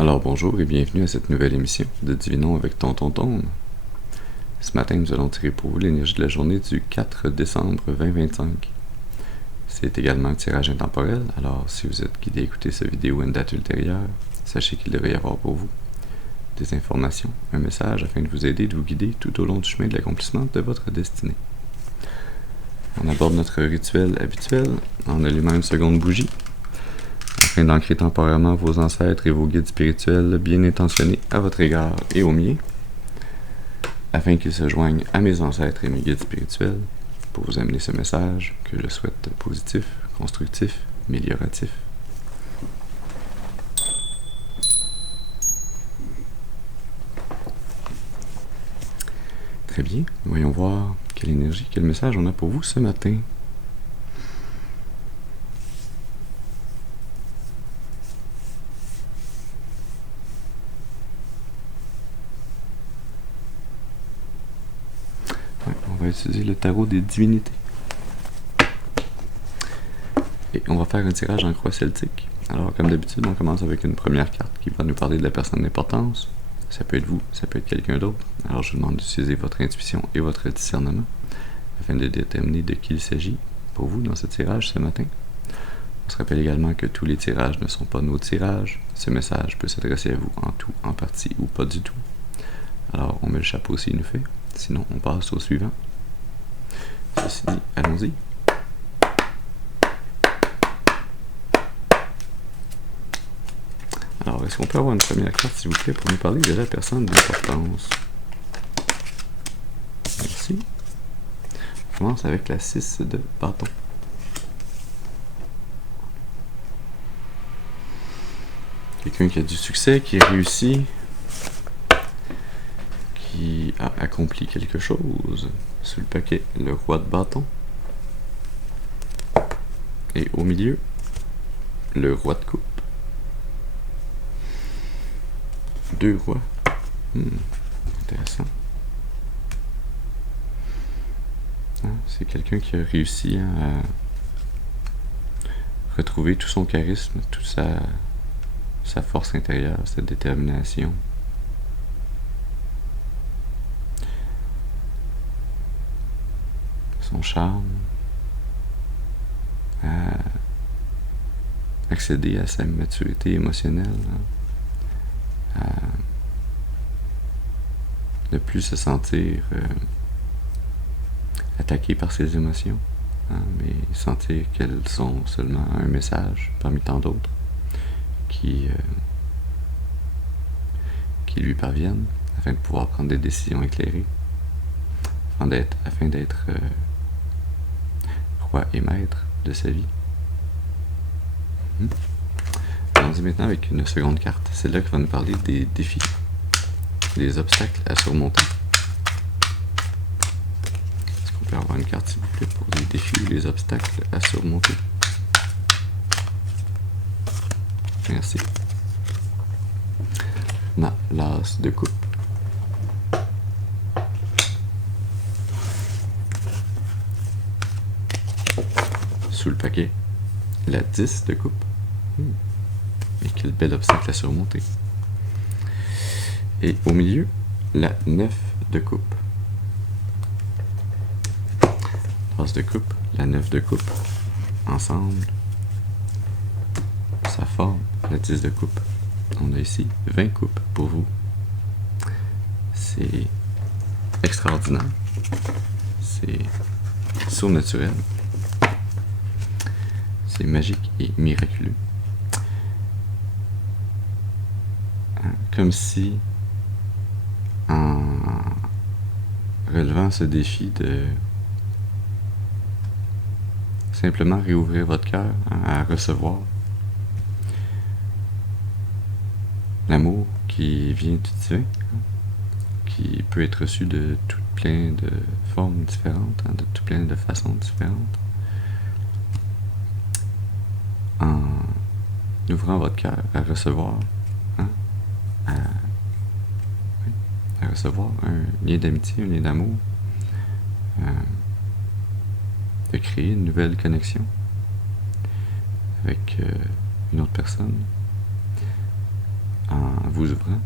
Alors bonjour et bienvenue à cette nouvelle émission de Divinons avec Tonton Tome. Ce matin, nous allons tirer pour vous l'énergie de la journée du 4 décembre 2025. C'est également un tirage intemporel, alors si vous êtes guidé à écouter cette vidéo à une date ultérieure, sachez qu'il devrait y avoir pour vous des informations, un message afin de vous aider et de vous guider tout au long du chemin de l'accomplissement de votre destinée. On aborde notre rituel habituel en allumant une seconde bougie, afin d'ancrer temporairement vos ancêtres et vos guides spirituels bien intentionnés à votre égard et au mien, afin qu'ils se joignent à mes ancêtres et mes guides spirituels pour vous amener ce message que je souhaite positif, constructif, amélioratif. Très bien, voyons voir quelle énergie, quel message on a pour vous ce matin. On va utiliser le tarot des divinités. Et on va faire un tirage en croix celtique. Alors, comme d'habitude, on commence avec une première carte qui va nous parler de la personne d'importance. Ça peut être vous, ça peut être quelqu'un d'autre. Alors, je vous demande d'utiliser votre intuition et votre discernement afin de déterminer de qui il s'agit pour vous dans ce tirage ce matin. On se rappelle également que tous les tirages ne sont pas nos tirages. Ce message peut s'adresser à vous en tout, en partie ou pas du tout. Alors, on met le chapeau s'il nous fait. Sinon, on passe au suivant. Ceci dit, allons-y. Alors, est-ce qu'on peut avoir une première carte, s'il vous plaît, pour nous parler de la personne d'importance? Merci. On commence avec la 6 de bâton. Quelqu'un qui a du succès, qui réussit, qui a accompli quelque chose. Sous le paquet, le roi de bâton. Et au milieu, le roi de coupe. Deux rois. Intéressant. C'est quelqu'un qui a réussi à retrouver tout son charisme, toute sa force intérieure, sa détermination. Son charme. À accéder à sa maturité émotionnelle. À ne plus se sentir attaqué par ses émotions, mais sentir qu'elles sont seulement un message parmi tant d'autres qui lui parviennent afin de pouvoir prendre des décisions éclairées, afin d'être roi et maître de sa vie. Allons-y maintenant avec une seconde carte, celle-là qui va nous parler des défis, des obstacles à surmonter. Est-ce qu'on peut avoir une carte, s'il vous plaît, pour les défis ou les obstacles à surmonter? Merci. On a l'as de coupe. Sous le paquet, la 10 de coupe. Et quel bel obstacle à surmonter. Et au milieu, la 9 de coupe. L'as de coupe, la 9 de coupe. Ensemble, ça forme la 10 de coupe. On a ici 20 coupes pour vous. C'est extraordinaire. C'est surnaturel. C'est magique et miraculeux. Comme si, en relevant ce défi de simplement réouvrir votre cœur à recevoir l'amour qui vient du divin, qui peut être reçu de tout plein de formes différentes, de tout plein de façons différentes. En ouvrant votre cœur à recevoir, à recevoir un lien d'amitié, un lien d'amour, de créer une nouvelle connexion avec une autre personne, en vous ouvrant,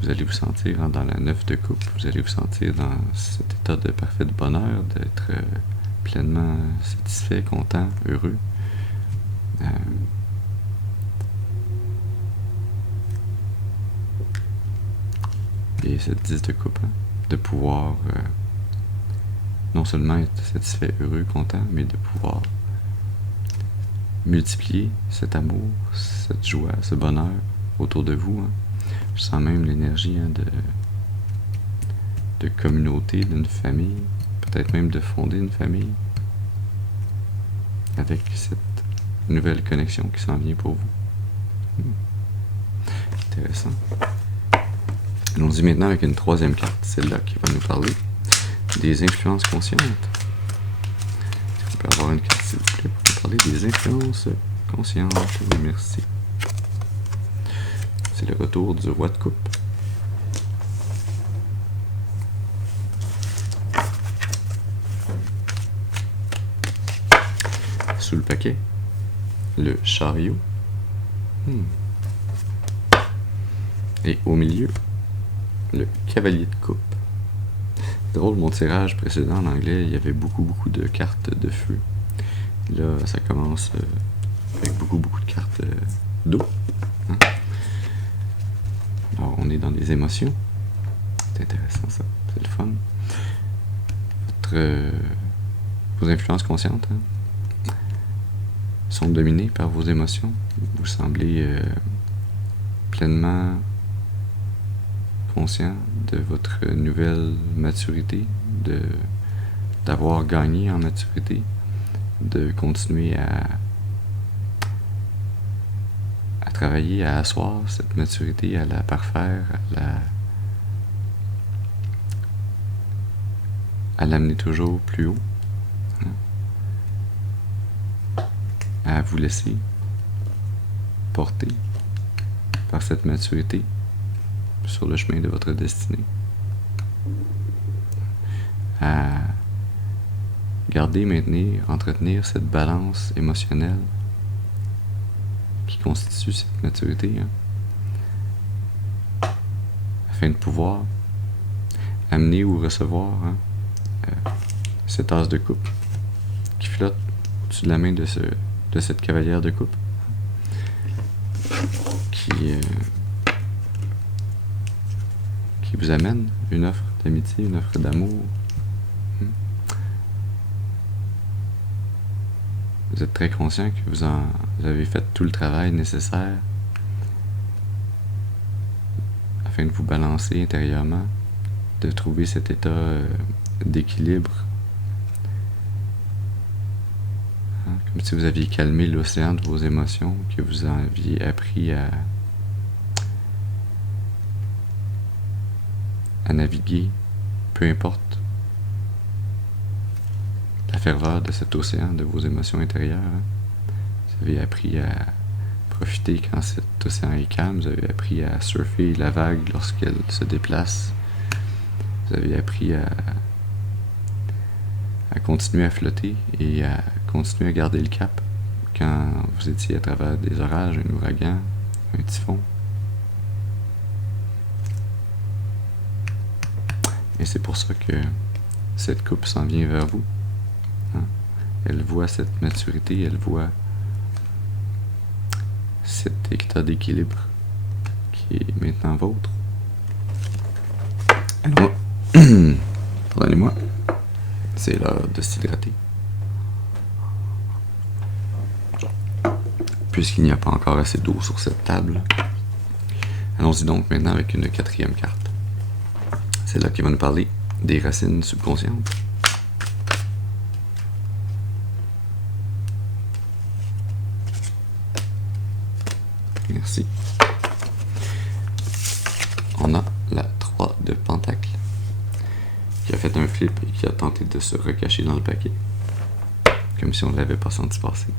vous allez vous sentir dans la 9 de coupe, vous allez vous sentir dans cet état de parfait bonheur, d'être pleinement satisfait, content, heureux. Et cette 10 de coupe, de pouvoir non seulement être satisfait, heureux, content, mais de pouvoir multiplier cet amour, cette joie, ce bonheur autour de vous. Je sens même l'énergie de communauté, d'une famille, peut-être même de fonder une famille avec cette nouvelle connexion qui s'en vient pour vous. Intéressant. Allons-y maintenant avec une troisième carte, celle-là qui va nous parler des influences conscientes. On peut avoir une carte, s'il vous plaît, pour nous parler des influences conscientes. Oui, merci. C'est le retour du roi de coupe. Sous le paquet, le chariot. Et au milieu, le cavalier de coupe. Drôle, mon tirage précédent en anglais, il y avait beaucoup de cartes de feu. Là, ça commence avec beaucoup de cartes d'eau. Alors, on est dans des émotions. C'est intéressant, ça. C'est le fun. Vos influences conscientes sont dominées par vos émotions. Vous semblez pleinement conscient de votre nouvelle maturité, d'avoir gagné en maturité, de continuer à travailler, à asseoir cette maturité, à la parfaire, à l'amener toujours plus haut, à vous laisser porter par cette maturité sur le chemin de votre destinée, à garder, maintenir, entretenir cette balance émotionnelle qui constitue cette maturité, afin de pouvoir amener ou recevoir cette as de coupe qui flotte au-dessus de la main de cette cavalière de coupe qui vous amène une offre d'amitié, une offre d'amour. Vous êtes très conscient que vous avez fait tout le travail nécessaire afin de vous balancer intérieurement, de trouver cet état d'équilibre. Comme si vous aviez calmé l'océan de vos émotions, que vous aviez appris à naviguer, peu importe la ferveur de cet océan, de vos émotions intérieures. Vous avez appris à profiter quand cet océan est calme, vous avez appris à surfer la vague lorsqu'elle se déplace, vous avez appris à continuer à flotter et à continuer à garder le cap quand vous étiez à travers des orages, un ouragan, un typhon. Et c'est pour ça que cette coupe s'en vient vers vous. Elle voit cette maturité, elle voit cet état d'équilibre qui est maintenant vôtre. Alors, pardonnez-moi, c'est l'heure de s'hydrater. Puisqu'il n'y a pas encore assez d'eau sur cette table, allons-y donc maintenant avec une quatrième carte. C'est là qui va nous parler des racines subconscientes. Merci. On a la 3 de Pentacle qui a fait un flip et qui a tenté de se recacher dans le paquet, comme si on ne l'avait pas senti passer.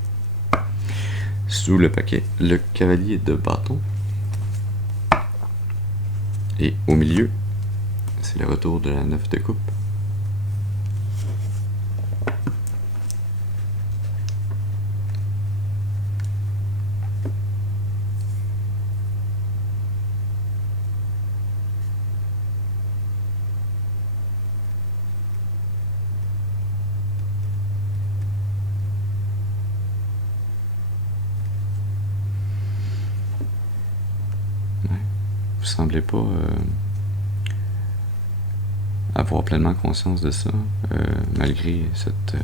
Sous le paquet, le cavalier de bâton. Et au milieu, c'est le retour de la 9 de coupe. Ouais. Vous semblez pas avoir pleinement conscience de ça, malgré cette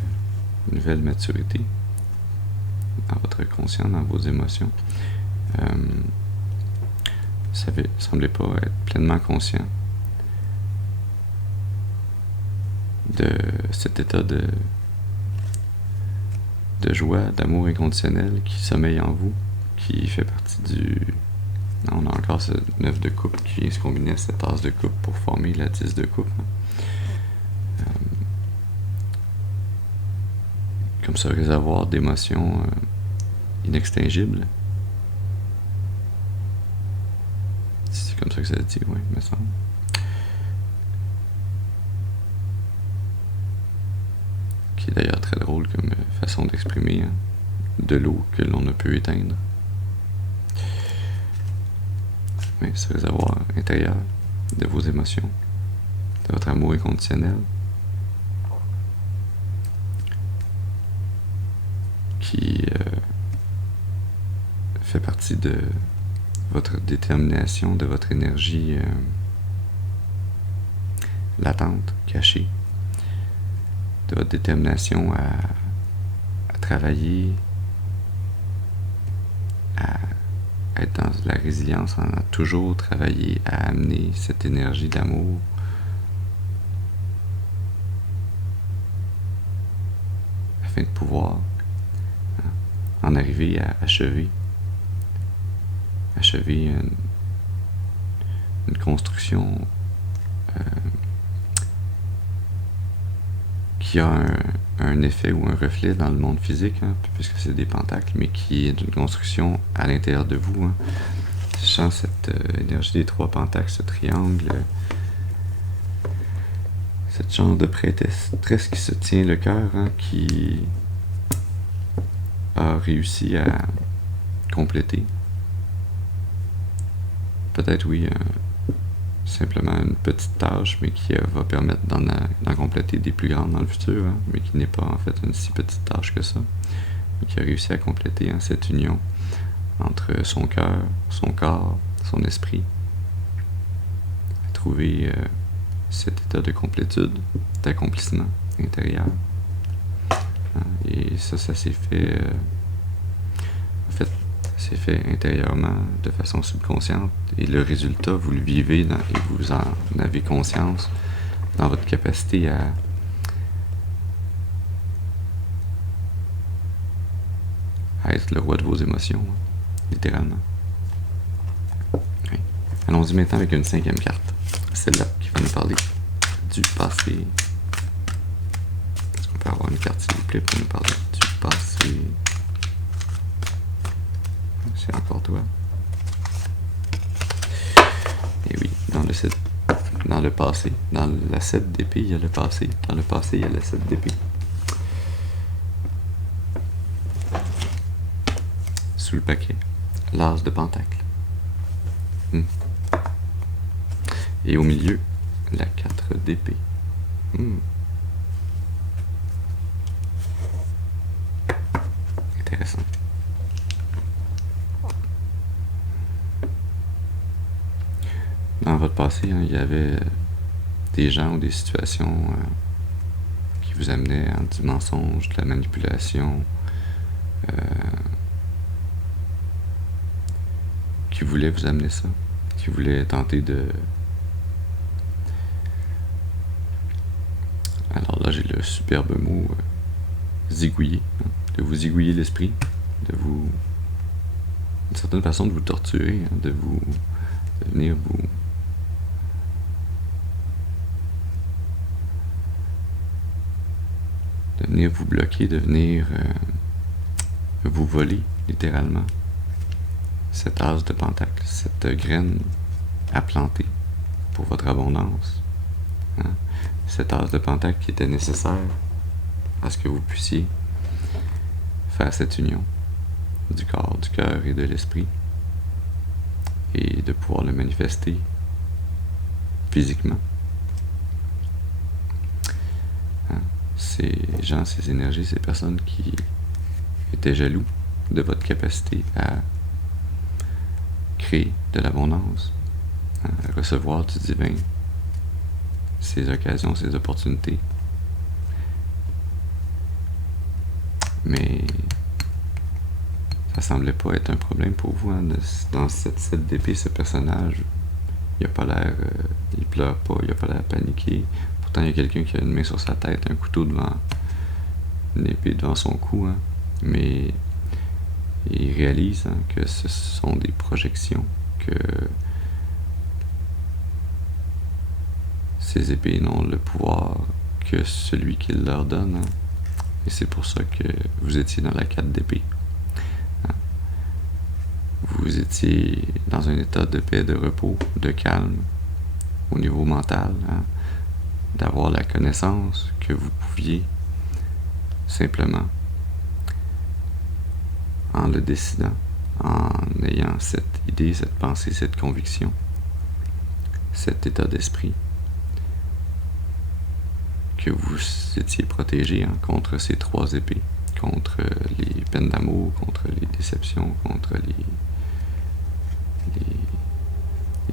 nouvelle maturité dans votre conscient, dans vos émotions. Vous semblez pas être pleinement conscient de cet état de joie, d'amour inconditionnel qui sommeille en vous, qui fait partie du... On a encore ce 9 de coupe qui vient se combiner à cette as de coupe pour former la 10 de coupe. Comme ce réservoir d'émotions inextingibles. C'est comme ça que ça se dit, oui, il me semble. Qui est d'ailleurs très drôle comme façon d'exprimer de l'eau que l'on ne peut éteindre. Mais ce réservoir intérieur de vos émotions, de votre amour inconditionnel, qui fait partie de votre détermination, de votre énergie latente, cachée, de votre détermination à travailler, à être dans la résilience, à toujours travailler à amener cette énergie d'amour afin de pouvoir en arriver à achever une construction qui a un effet ou un reflet dans le monde physique, puisque c'est des pentacles, mais qui est une construction à l'intérieur de vous. Je sens cette énergie des 3 pentacles, ce triangle, cette genre de prêtresse qui se tient le cœur, qui a réussi à compléter. Peut-être oui, simplement une petite tâche, mais qui va permettre d'en compléter des plus grandes dans le futur, mais qui n'est pas en fait une si petite tâche que ça, mais qui a réussi à compléter cette union entre son cœur, son corps, son esprit, à trouver cet état de complétude, d'accomplissement intérieur. Et ça s'est fait c'est fait intérieurement, de façon subconsciente, et le résultat, vous le vivez et vous en avez conscience dans votre capacité à être le roi de vos émotions, littéralement. Oui. Allons-y maintenant avec une 5e carte, celle-là qui va nous parler du passé. Est-ce qu'on peut avoir une carte, s'il vous plaît, pour nous parler du passé? C'est encore toi. Et oui, dans le passé, dans la 7 d'épée, il y a le passé. Dans le passé, il y a la 7 d'épée. Sous le paquet, l'as de pentacle. Et au milieu, la 4 d'épée. Intéressant. Dans votre passé, il y avait des gens ou des situations qui vous amenaient du mensonge, de la manipulation, qui voulaient vous amener ça, qui voulaient tenter de... Alors là, j'ai le superbe mot zigouiller, de vous zigouiller l'esprit, de vous... une certaine façon de vous torturer, de venir vous bloquer, de venir vous voler, littéralement, cette as de pentacle, cette graine à planter pour votre abondance. Cette as de pentacle qui était nécessaire à ce que vous puissiez faire cette union du corps, du cœur et de l'esprit, et de pouvoir le manifester physiquement. Ces gens, ces énergies, ces personnes qui étaient jaloux de votre capacité à créer de l'abondance, recevoir du divin, ces occasions, ces opportunités. Mais ça semblait pas être un problème pour vous. Dans cette 7 d'épée, ce personnage, il a pas l'air... il pleure pas, il a pas l'air paniqué. Pourtant, il y a quelqu'un qui a une main sur sa tête, un couteau devant... une épée devant son cou. Mais il réalise que ce sont des projections, que ces épées n'ont le pouvoir que celui qui leur donne. Et c'est pour ça que vous étiez dans la 4 d'épée. Vous étiez dans un état de paix, de repos, de calme, au niveau mental, d'avoir la connaissance que vous pouviez simplement, en le décidant, en ayant cette idée, cette pensée, cette conviction, cet état d'esprit, que vous étiez protégé contre ces 3 épées, contre les peines d'amour, contre les déceptions, contre les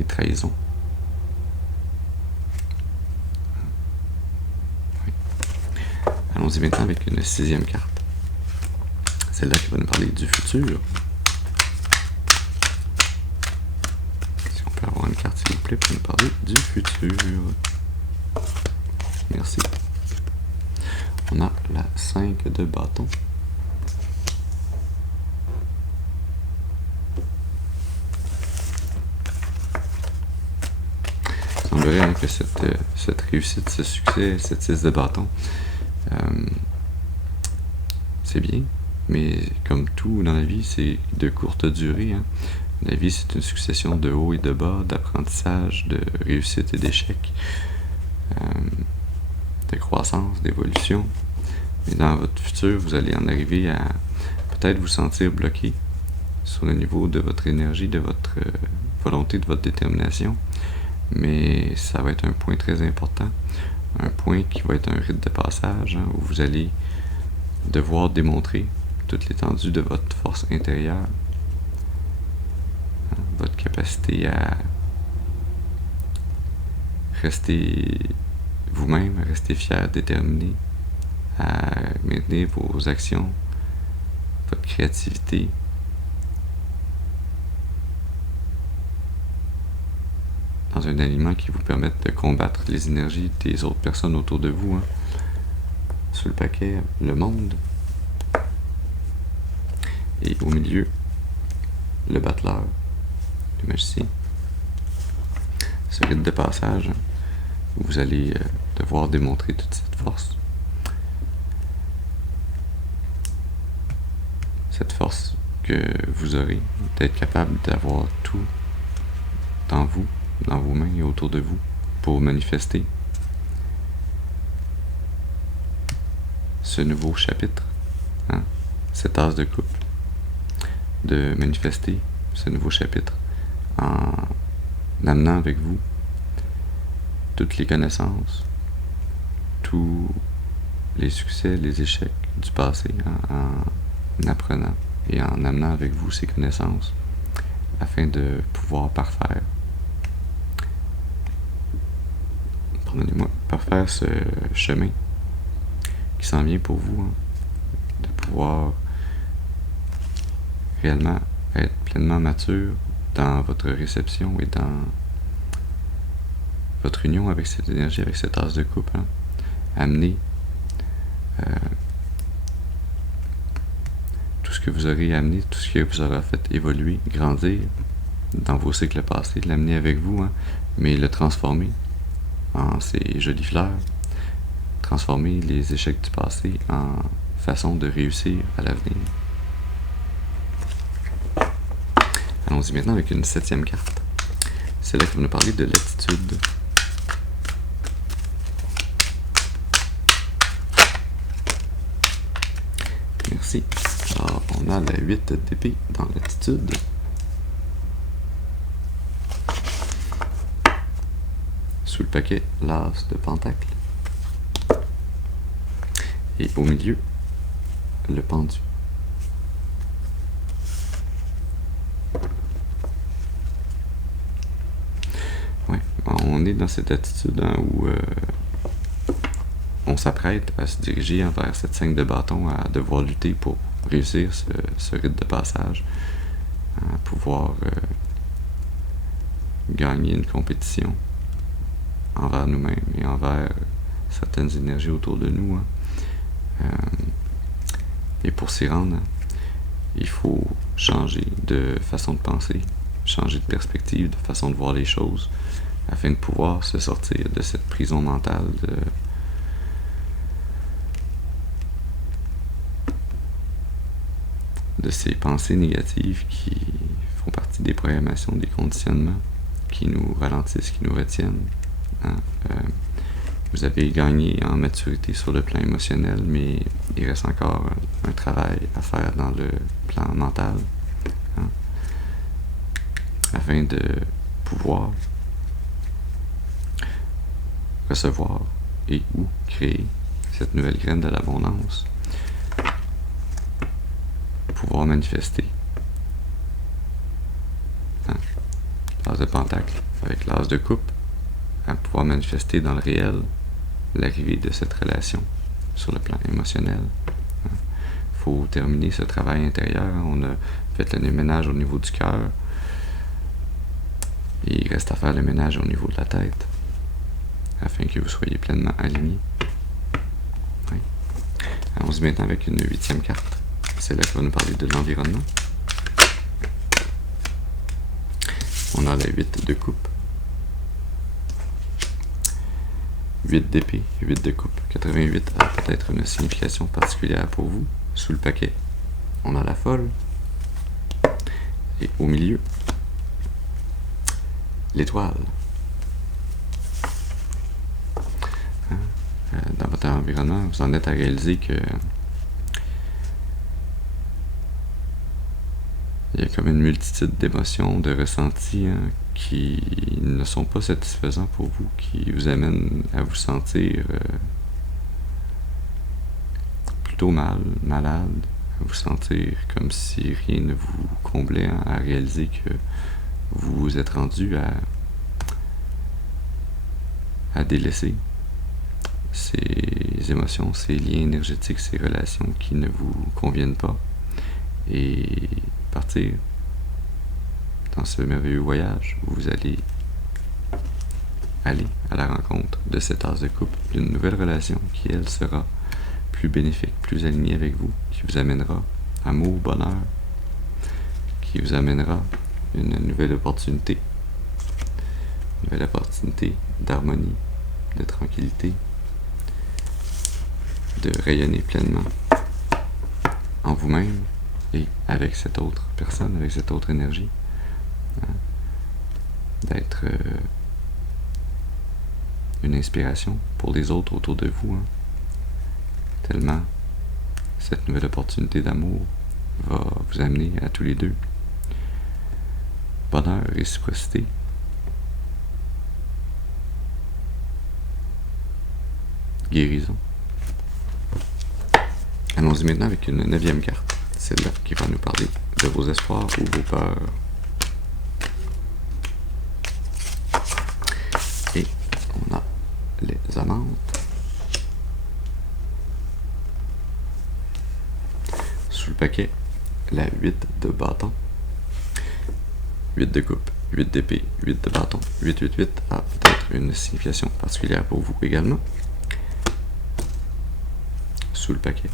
trahisons. Oui. Allons-y maintenant avec une 6e carte. Celle-là qui va nous parler du futur. Si on peut avoir une carte, s'il vous plaît, pour nous parler du futur. Merci. On a la 5 de bâton. Il semblerait que cette réussite, ce succès, cette 6 de bâton, c'est bien, mais comme tout dans la vie, c'est de courte durée. La vie, c'est une succession de hauts et de bas, d'apprentissage, de réussite et d'échecs, de croissance, d'évolution. Mais dans votre futur, vous allez en arriver à peut-être vous sentir bloqué sur le niveau de votre énergie, de votre volonté, de votre détermination. Mais ça va être un point très important, un point qui va être un rite de passage, où vous allez devoir démontrer toute l'étendue de votre force intérieure, votre capacité à rester vous-même, à rester fier, déterminé, à maintenir vos actions, votre créativité, dans un alignement qui vous permette de combattre les énergies des autres personnes autour de vous. Sur le paquet, le monde. Et au milieu, le battleur, le magicien. Ce rite de passage, où vous allez devoir démontrer toute cette force. Cette force que vous aurez d'être capable d'avoir tout dans vous, dans vos mains et autour de vous, pour manifester ce nouveau chapitre, cette as de coupe, de manifester ce nouveau chapitre en amenant avec vous toutes les connaissances, tous les succès, les échecs du passé, en apprenant et en amenant avec vous ces connaissances afin de pouvoir parfaire ce chemin qui s'en vient pour vous, de pouvoir réellement être pleinement mature dans votre réception et dans votre union avec cette énergie, avec cette as de coupe, amener tout ce que vous aurez amené, tout ce que vous aurez fait évoluer, grandir dans vos cycles passés, l'amener avec vous, mais le transformer en ces jolies fleurs, transformer les échecs du passé en façon de réussir à l'avenir. Allons-y maintenant avec une 7e carte. C'est là qu'on va nous parler de l'attitude. Merci. Alors, on a la 8 d'épée dans l'attitude. Sous le paquet, l'as de pentacle. Et au milieu, le pendu. on est dans cette attitude où on s'apprête à se diriger vers cette 5 de bâton, à devoir lutter pour réussir ce rite de passage, à pouvoir gagner une compétition envers nous-mêmes et envers certaines énergies autour de nous. Et pour s'y rendre, il faut changer de façon de penser, changer de perspective, de façon de voir les choses, afin de pouvoir se sortir de cette prison mentale de ces pensées négatives qui font partie des programmations, des conditionnements qui nous ralentissent, qui nous retiennent. Vous avez gagné en maturité sur le plan émotionnel, mais il reste encore un travail à faire dans le plan mental, afin de pouvoir recevoir et ou créer cette nouvelle graine de l'abondance, pouvoir manifester l'as de pentacle avec l'as de coupe, à pouvoir manifester dans le réel l'arrivée de cette relation sur le plan émotionnel. Il faut terminer ce travail intérieur. On a fait le ménage au niveau du cœur et il reste à faire le ménage au niveau de la tête afin que vous soyez pleinement alignés. Oui. Allons-y maintenant avec une 8e carte. C'est là qu'on va nous parler de l'environnement. On a la 8 de coupe, 8 d'épée, 8 de coupe. 88 a peut-être une signification particulière pour vous. Sous le paquet, on a la folle. Et au milieu, l'étoile. Dans votre environnement, vous en êtes à réaliser que il y a comme une multitude d'émotions, de ressentis qui ne sont pas satisfaisants pour vous, qui vous amènent à vous sentir plutôt malade, à vous sentir comme si rien ne vous comblait, à réaliser que vous vous êtes rendu à délaisser ces émotions, ces liens énergétiques, ces relations qui ne vous conviennent pas, et partir dans ce merveilleux voyage où vous allez aller à la rencontre de cette as de coupe, d'une nouvelle relation qui, elle, sera plus bénéfique, plus alignée avec vous, qui vous amènera amour, bonheur, qui vous amènera une nouvelle opportunité d'harmonie, de tranquillité, de rayonner pleinement en vous-même et avec cette autre personne, avec cette autre énergie, d'être une inspiration pour les autres autour de vous, tellement cette nouvelle opportunité d'amour va vous amener à tous les deux bonheur, réciprocité, guérison. Allons-y maintenant avec une 9e carte, celle-là qui va nous parler de vos espoirs ou vos peurs. Et on a les amantes. Sous le paquet, la 8 de bâton, 8 de coupe, 8 d'épée, 8 de bâton, 8 a peut-être une signification particulière pour vous également. Sous le paquet,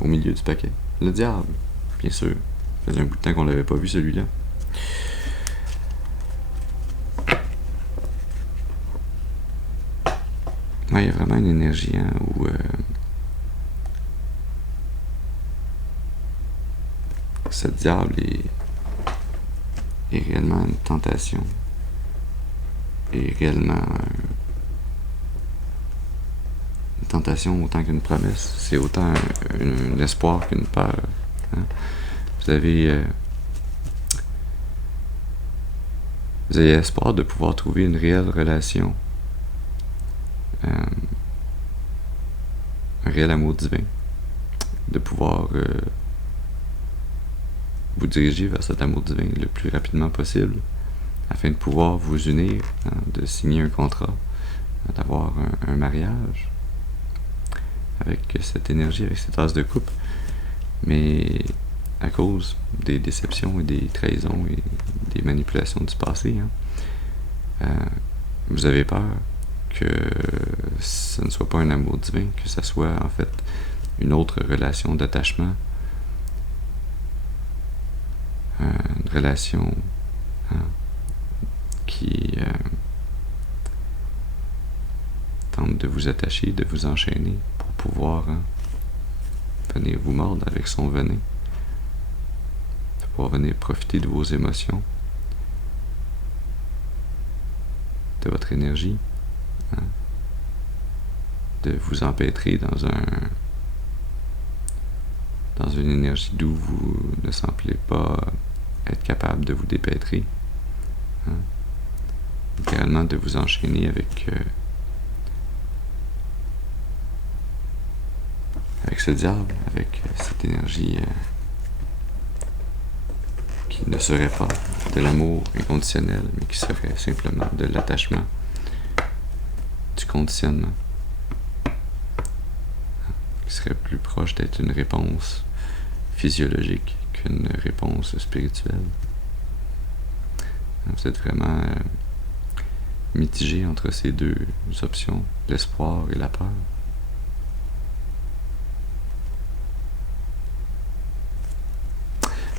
au milieu du paquet, le diable, bien sûr. Ça faisait un bout de temps qu'on l'avait pas vu celui-là. Ouais, il y a vraiment une énergie où ce diable est réellement une tentation, est réellement une tentation autant qu'une promesse. C'est autant un espoir qu'une peur. Vous avez espoir de pouvoir trouver une réelle relation, un réel amour divin, de pouvoir vous diriger vers cet amour divin le plus rapidement possible, afin de pouvoir vous unir, hein, de signer un contrat, d'avoir un mariage avec cette énergie, avec cette as de coupe. Mais à cause des déceptions et des trahisons et des manipulations du passé, hein, vous avez peur que ce ne soit pas un amour divin, que ce soit en fait une autre relation d'attachement, une relation, hein, qui tente de vous attacher, de vous enchaîner pour pouvoir, hein, venir vous mordre avec son venin, pour pouvoir venir profiter de vos émotions, de votre énergie, hein, de vous empêtrer dans une énergie d'où vous ne semblez pas être capable de vous dépêtrer, hein, littéralement de vous enchaîner avec ce diable, avec cette énergie qui ne serait pas de l'amour inconditionnel, mais qui serait simplement de l'attachement, du conditionnement, qui serait plus proche d'être une réponse physiologique qu'une réponse spirituelle. Vous êtes vraiment mitigé entre ces deux options, l'espoir et la peur.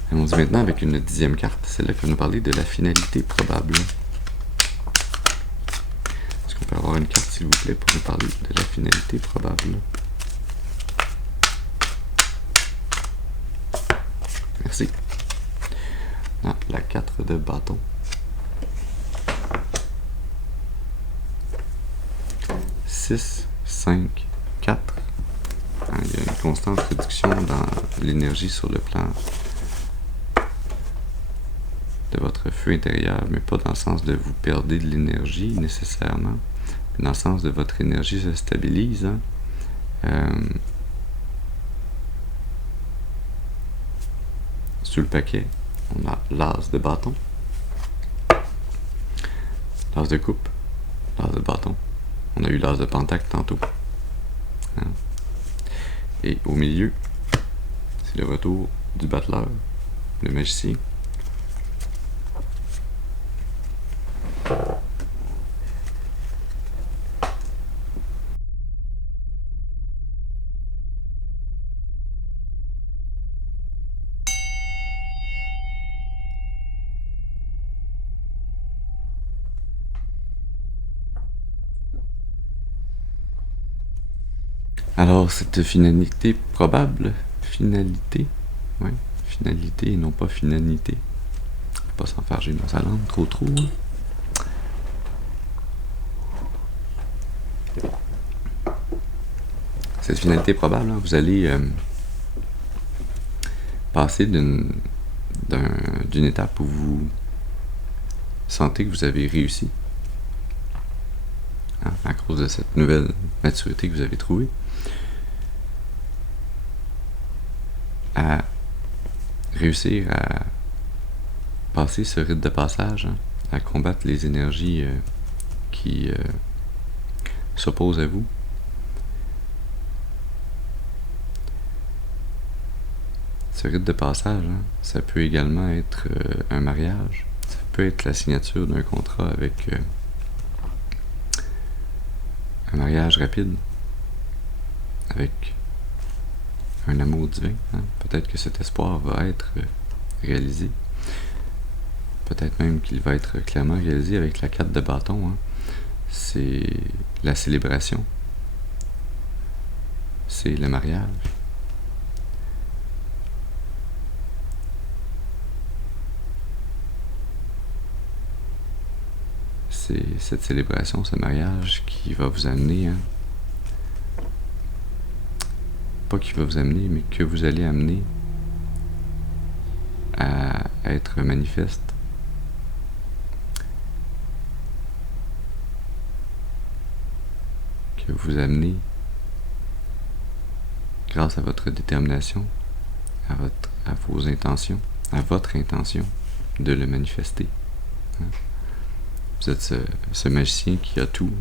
Allons-y maintenant avec une 10e carte, celle-là qui va nous parler de la finalité probable. Est-ce qu'on peut avoir une carte, s'il vous plaît, pour nous parler de la finalité probable? Merci. Ah, la 4 de bâton. 6, 5, 4. Il y a une constante réduction dans l'énergie sur le plan de votre feu intérieur, mais pas dans le sens de vous perdre de l'énergie nécessairement, mais dans le sens de votre énergie se stabilise. Hein. Sous le paquet, on a l'as de bâton, l'as de coupe, l'as de bâton. On a eu l'as de pentacle tantôt. Hein. Et au milieu, c'est le retour du battleur, le magicien. Alors, cette finalité probable, finalité et non pas finalité. Faut pas s'enfarger dans sa langue trop. Hein. Cette finalité probable, hein, vous allez passer d'une étape où vous sentez que vous avez réussi, hein, à cause de cette nouvelle maturité que vous avez trouvée, à réussir à passer ce rite de passage, hein, à combattre les énergies qui s'opposent à vous. Ce rite de passage, hein, ça peut également être un mariage, ça peut être la signature d'un contrat avec un mariage rapide, avec un amour divin. Hein. Peut-être que cet espoir va être réalisé. Peut-être même qu'il va être clairement réalisé avec la 4 de bâton. Hein. C'est la célébration. C'est le mariage. C'est cette célébration, ce mariage qui va vous amener, hein, pas qui va vous amener, mais que vous allez amener à être manifeste. Que vous amenez, grâce à votre détermination, à vos intentions, à votre intention de le manifester. Hein. Vous êtes ce magicien qui a tout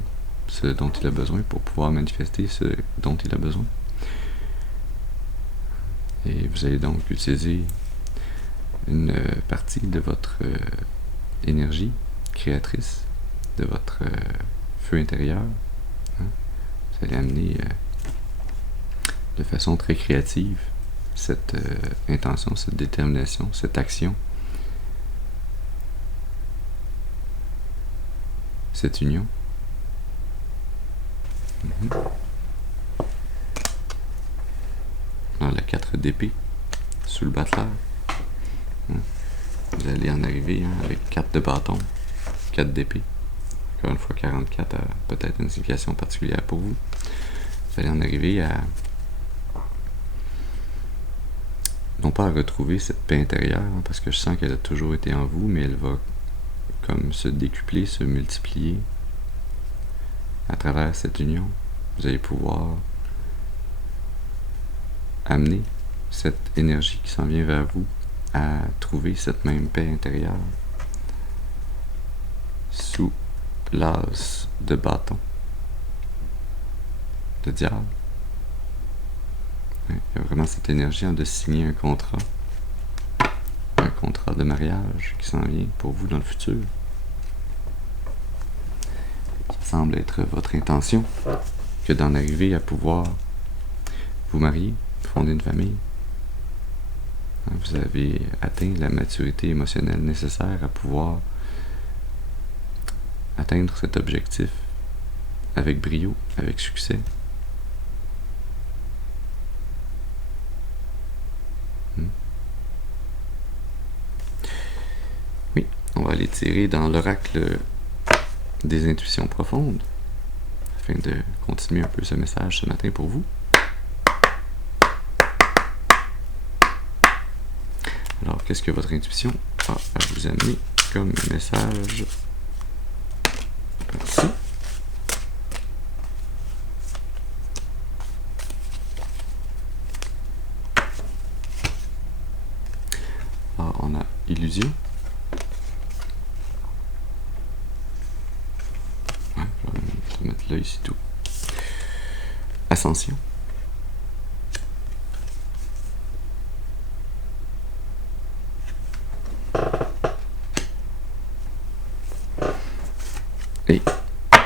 ce dont il a besoin pour pouvoir manifester ce dont il a besoin. Et vous allez donc utiliser une partie de votre énergie créatrice, de votre feu intérieur. Vous allez amener de façon très créative cette intention, cette détermination, cette action, cette union. Alors la 4 d'épée sous le battleur. Vous allez en arriver avec 4 de bâton, 4 d'épée. Encore une fois, 44 a peut-être une signification particulière pour vous. Vous allez en arriver à non pas à retrouver cette paix intérieure, parce que je sens qu'elle a toujours été en vous, mais elle va comme se décupler, se multiplier à travers cette union. Vous allez pouvoir amener cette énergie qui s'en vient vers vous à trouver cette même paix intérieure sous l'as de bâton de diable. Il y a vraiment cette énergie de signer un contrat de mariage qui s'en vient pour vous dans le futur, qui semble être votre intention, que d'en arriver à pouvoir vous marier, fonder une famille. Vous avez atteint la maturité émotionnelle nécessaire à pouvoir atteindre cet objectif avec brio, avec succès. Oui, on va aller tirer dans l'oracle des intuitions profondes afin de continuer un peu ce message ce matin pour vous. Alors, qu'est-ce que votre intuition a à vous amener comme message ici? Alors, on a illusion. Ouais, je vais mettre là ici tout. Ascension. Et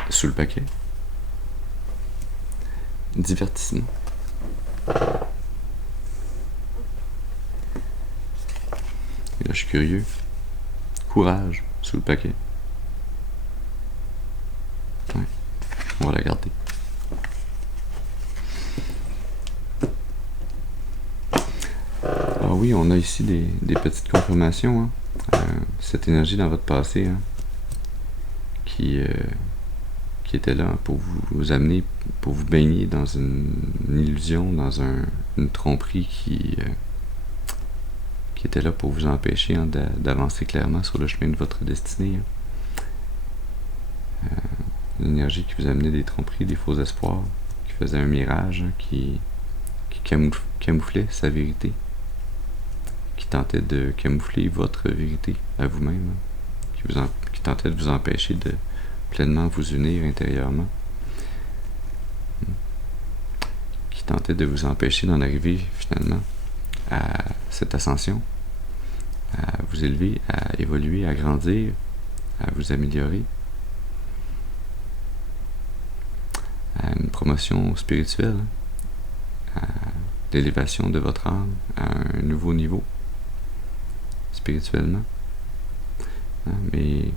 sous le paquet, divertissement. Et là, je suis curieux. Courage sous le paquet. Ouais, on va la garder. Alors oui, on a ici des petites confirmations. Cette énergie dans votre passé, qui était là pour vous amener, pour vous baigner dans une illusion, dans une tromperie qui était là pour vous empêcher d'avancer clairement sur le chemin de votre destinée. Une énergie qui vous amenait des tromperies, des faux espoirs, qui faisait un mirage, qui camouflait sa vérité, qui tentait de camoufler votre vérité à vous-même, qui tentait de vous empêcher de pleinement vous unir intérieurement, qui tentait de vous empêcher d'en arriver finalement à cette ascension, à vous élever, à évoluer, à grandir, à vous améliorer, à une promotion spirituelle, à l'élévation de votre âme à un nouveau niveau spirituellement. Mais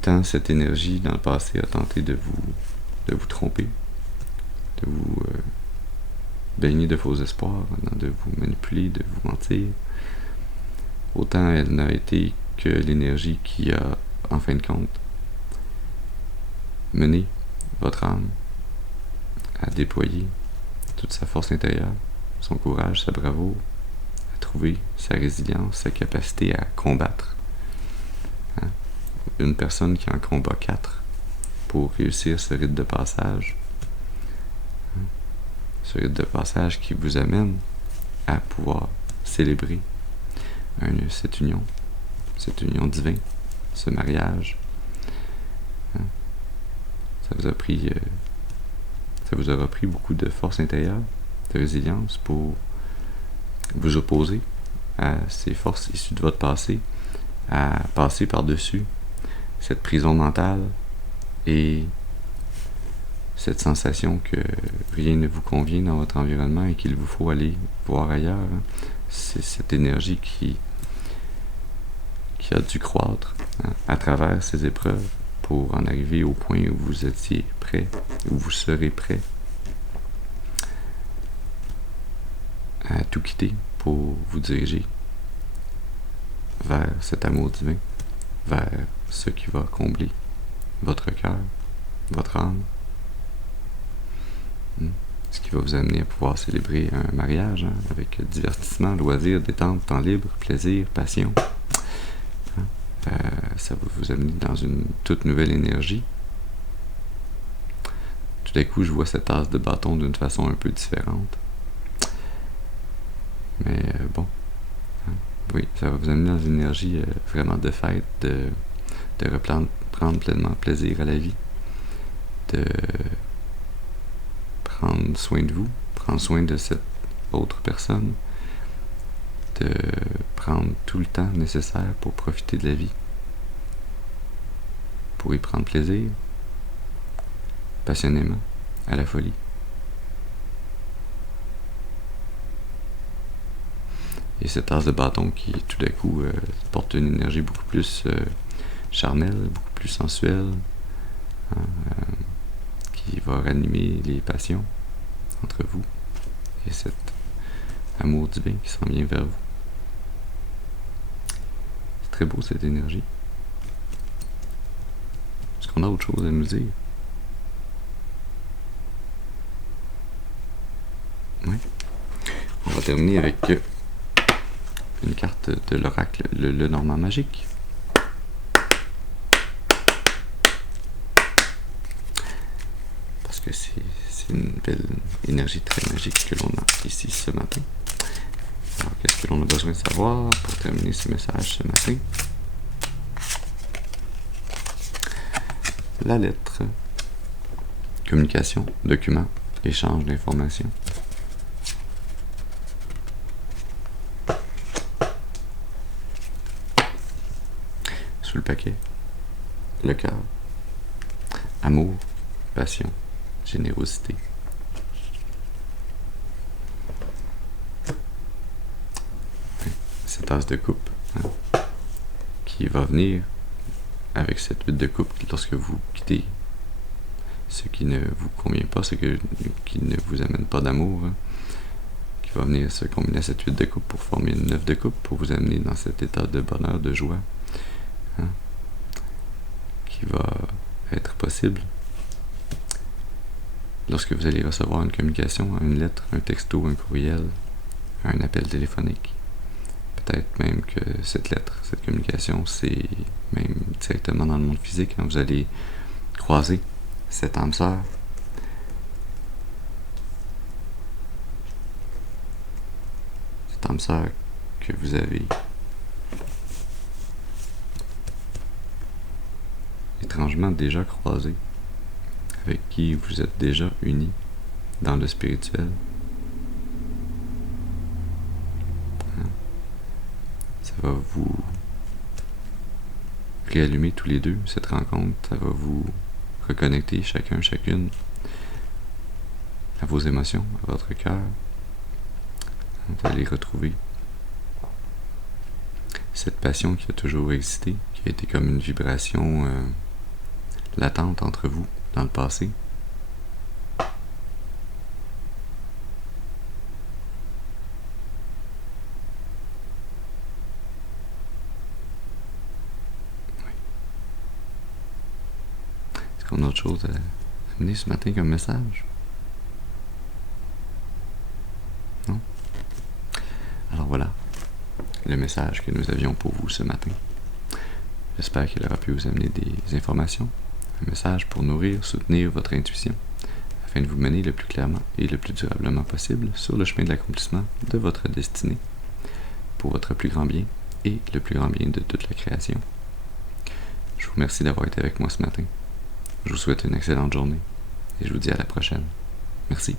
tant cette énergie dans le passé a tenté de vous tromper, de vous baigner de faux espoirs, de vous manipuler, de vous mentir, autant elle n'a été que l'énergie qui a, en fin de compte, mené votre âme à déployer toute sa force intérieure, son courage, sa bravoure, à trouver sa résilience, sa capacité à combattre. Une personne qui en combat 4 pour réussir ce rite de passage. Ce rite de passage qui vous amène à pouvoir célébrer cette union divine, ce mariage, ça vous aura pris beaucoup de force intérieure, de résilience pour vous opposer à ces forces issues de votre passé, à passer par-dessus cette prison mentale et cette sensation que rien ne vous convient dans votre environnement et qu'il vous faut aller voir ailleurs. C'est cette énergie qui a dû croître à travers ces épreuves pour en arriver au point où vous étiez prêt, où vous serez prêt à tout quitter pour vous diriger vers cet amour divin, vers ce qui va combler votre cœur, votre âme, ce qui va vous amener à pouvoir célébrer un mariage avec divertissement, loisirs, détente, temps libre, plaisir, passion. Ça va vous amener dans une toute nouvelle énergie. Tout d'un coup, je vois cette tasse de bâton d'une façon un peu différente. Mais bon, oui, ça va vous amener dans une énergie vraiment de fête, de prendre pleinement plaisir à la vie, de prendre soin de vous, prendre soin de cette autre personne, de prendre tout le temps nécessaire pour profiter de la vie, pour y prendre plaisir, passionnément, à la folie. Et cette tasse de bâton qui, tout d'un coup, porte une énergie beaucoup plus charnelle, beaucoup plus sensuelle, qui va ranimer les passions entre vous et cet amour divin qui s'en vient vers vous. C'est très beau, cette énergie. Est-ce qu'on a autre chose à nous dire? Oui. On va terminer avec une carte de l'oracle, le Normand magique. Parce que c'est une belle énergie très magique que l'on a ici ce matin. Alors, qu'est-ce que l'on a besoin de savoir pour terminer ce message ce matin? La lettre. Communication, document, échange d'informations. Sous le paquet, le cœur, amour, passion, générosité. Cette tasse de coupe qui va venir avec cette huile de coupe lorsque vous quittez ce qui ne vous convient pas, ce qui ne vous amène pas d'amour, qui va venir se combiner à cette huile de coupe pour former une œuf de coupe, pour vous amener dans cet état de bonheur, de joie, qui va être possible lorsque vous allez recevoir une communication, une lettre, un texto, un courriel, un appel téléphonique. Peut-être même que cette lettre, cette communication, c'est même directement dans le monde physique, quand vous allez croiser cette âme sœur. Cette âme sœur que vous avez étrangement déjà croisée, avec qui vous êtes déjà unis dans le spirituel. Ça va vous réallumer tous les deux, cette rencontre. Ça va vous reconnecter chacun, chacune à vos émotions, à votre cœur. Vous allez retrouver cette passion qui a toujours existé, qui a été comme une vibration latente entre vous dans le passé. Oui. Est-ce qu'on a autre chose à amener ce matin comme message? Non? Alors voilà le message que nous avions pour vous ce matin. J'espère qu'il aura pu vous amener des informations, un message pour nourrir, soutenir votre intuition, afin de vous mener le plus clairement et le plus durablement possible sur le chemin de l'accomplissement de votre destinée, pour votre plus grand bien et le plus grand bien de toute la création. Je vous remercie d'avoir été avec moi ce matin. Je vous souhaite une excellente journée et je vous dis à la prochaine. Merci.